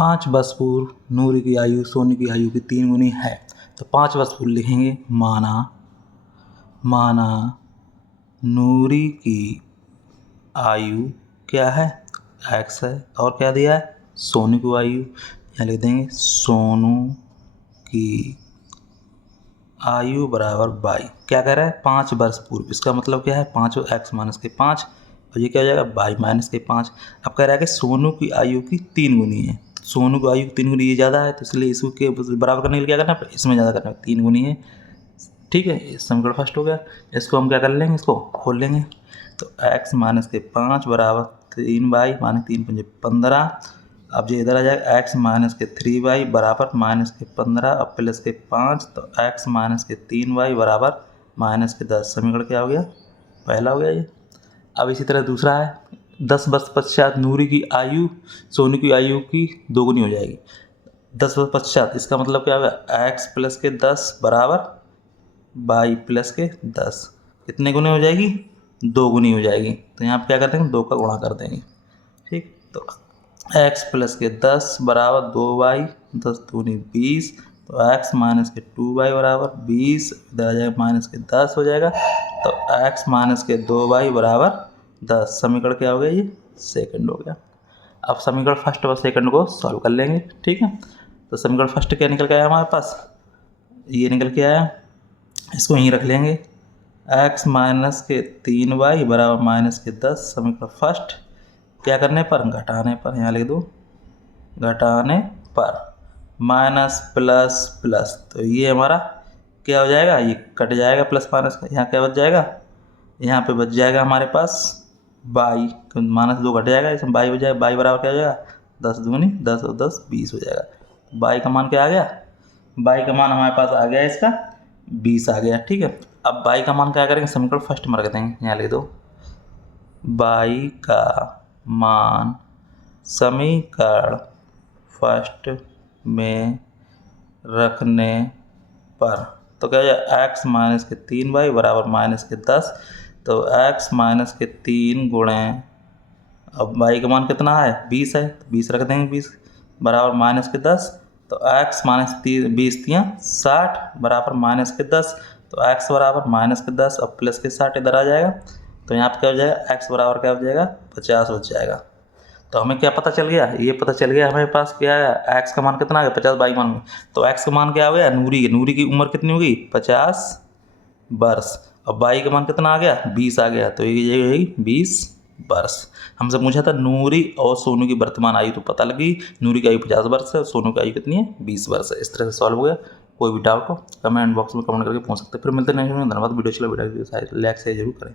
5 वर्ष पूर्व नूरी की आयु सोनू की आयु की 3 गुनी है। तो 5 वर्ष पूर्व लिखेंगे माना नूरी की आयु क्या है, x है, और क्या दिया है, सोनू की आयु। यहाँ लिख देंगे सोनू की आयु बराबर y। क्या कह रहा है, 5 वर्ष पूर्व, इसका मतलब क्या है 5 x माइनस के 5, और ये क्या हो जाएगा y माइनस के 5। अब कह रहा है कि सोनू की आयु की 3 गुनी है। सोनू की आयु 3 गुनी ये ज़्यादा है, तो इसलिए इसको के बराबर करने के लिए क्या करना है, इसमें ज़्यादा करना है, 3 गुनी है। ठीक है, समीकरण फर्स्ट हो गया। इसको हम क्या कर लेंगे, इसको खोल लेंगे। तो x माइनस के 5 बराबर 3y माइनस 3 पंजे 15। अब जो इधर आ जाएगा x माइनस के 3y बराबर माइनस के 15 और प्लस के 5, तो x माइनस के 3y बराबर माइनस के 10। समीकरण क्या हो गया, पहला हो गया ये। अब इसी तरह दूसरा है, 10 वर्ष पश्चात नूरी की आयु सोनू की आयु की 2 गुनी हो जाएगी। 10 वर्ष पश्चात, इसका मतलब क्या होगा, x प्लस के 10 बराबर y प्लस के 10। कितने गुनी हो जाएगी, 2 गुनी हो जाएगी। तो यहाँ पर क्या कर देंगे, 2 का गुणा कर देंगे। ठीक, तो x प्लस के 10 बराबर 2y, 10 दूनी 20, तो x माइनस के 2y बराबर 20, इधर आ जाएगा माइनस के 10 हो जाएगा, तो x माइनस के 2y बराबर 10। समीकरण क्या हो गया, ये सेकंड हो गया। अब समीकरण फर्स्ट और सेकंड को सॉल्व कर लेंगे। ठीक है, तो समीकरण फर्स्ट क्या निकल के आया हमारे पास, ये निकल के आया, इसको यहीं रख लेंगे, x माइनस के 3y बराबर माइनस के 10। समीकरण फर्स्ट क्या करने पर, घटाने पर, यहाँ लिख दो घटाने पर, माइनस प्लस प्लस, तो ये हमारा क्या हो जाएगा, ये कट जाएगा प्लस माइनस का, यहाँ क्या बच जाएगा, यहाँ पे बच जाएगा हमारे पास बाई, तो माइनस 2 घट जाएगा, इसमें बाई हो जाएगा, बाई बराबर क्या हो जाएगा, 10 दूनी 10 और 10 20 हो जाएगा। बाई का मान क्या आ गया, बाई का मान हमारे पास आ गया इसका 20 आ गया। ठीक है, अब बाई का मान क्या करेंगे, समीकरण फर्स्ट में रख देंगे, यहाँ लिख दो बाई का मान समीकरण फर्स्ट में रखने पर, तो क्या हो जाएगा, x माइनस के 3y बराबर माइनस के 10, तो x माइनस के 3 गुणे, अब y का मान कितना है, 20 है, तो 20 रख देंगे, 20 बराबर माइनस के 10, तो x माइनस 20 60 बराबर माइनस के 10, तो x बराबर माइनस के 10 और प्लस के 60 इधर आ जाएगा, तो यहाँ पर क्या हो जाएगा, x बराबर क्या हो जाएगा, 50 हो जाएगा। तो हमें क्या पता चल गया, ये पता चल गया हमारे पास क्या है, x का मान कितना आ गया, 50 बाई मान में, तो x का मान क्या हो गया, नूरी की उम्र कितनी होगी, 50 वर्ष, और बाई का मान कितना आ गया, 20 आ गया, तो ये होगी 20 वर्ष। हमसे पूछा था नूरी और सोनू की वर्तमान आयु, तो पता लगी नूरी की आयु 50 वर्ष है और सोनू की आयु कितनी है, 20 वर्ष है। इस तरह से सॉल्व हो गया। कोई भी डाउट हो कमेंट बॉक्स में कमेंट करके पूछ सकते हैं। फिर मिलते हैं नेक्स्ट वीडियो में। धन्यवाद। वीडियो चला, वीडियो लाइक शेयर जरूर करें।